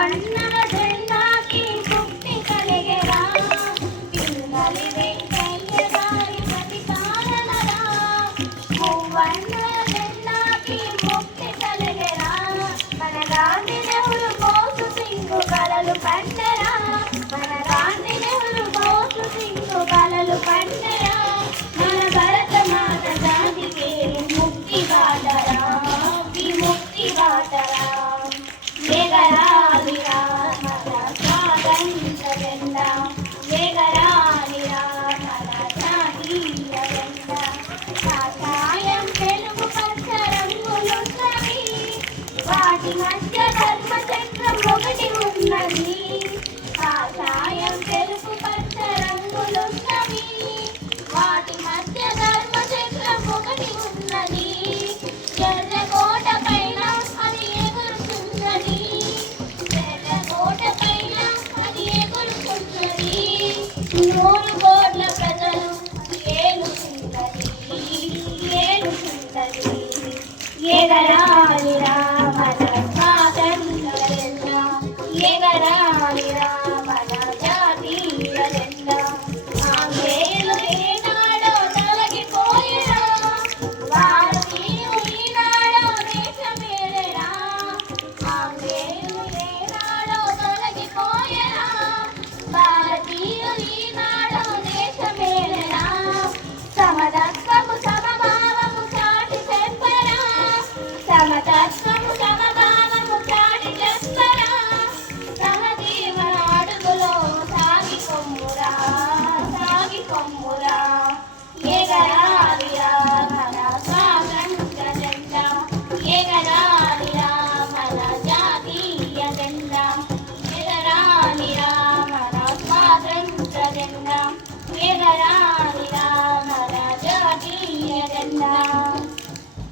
వన్నెల జెండాకి ముక్తి కలిగెరా పిల్లలి వెంకయ్య గారి ప్రతిపాదనరా వన్నెల జెండాకి ముక్తి కలిగెరా మన గాంధీ నెహ్రూ బోసు సింగు కలలు పండరా మన గాంధీ నెహ్రూ బోసు సింగు కలలు పండరా మన భరత మాత జాతికి ముక్తి బాటరా విముక్తి బాటరా ఎగరాలిరా మన స్వాతంత్ర జెండా ఎగరాలిరా మన జాతీయ జెండా కాషాయం తెలుగు పచ్చ రంగులున్నవి వాటి మధ్య ధర్మ చక్రం ఒకటి ఉన్నది కాషాయం తెలుగు పచ్చ రంగులున్నవి వాటి మధ్య ధర్మ చక్రం ఒకటి ఉన్నది ఎర్రకోట పైన అది ఎగురుతున్నది ఎర్రకోట పైన అది ఎగురుతున్నది 100 కోట్ల ప్రజలు ఏలుతున్నది ఎగరాలిరా మన స్వాతంత్ర జెండా ఎగరాలిరా మన జాతీయ జెండా ఆంగ్లేయులు ఏనాడో తొలగిపోయిరా భారతీయులు ఈనాడో దేశమేలరా ఆంగ్లేయులు ఏనాడో తొలగిపోయిరా భారతీయులు ఈనాడో దేశమేలరా సమతత్వము సమభావము చాటి చెప్పరా సమతత్వము సమభావము చాటి చెప్పరా సహజీవన అడుగులో సాగి కొమ్మురా ఎగరాలిరా మన స్వాతంత్ర జెండా ఎగరాలిరా మన జాతీయ జెండా ఎగరాలిరా మన స్వాతంత్ర జెండా ఎగరాలిరా మన జాతీయ జెండా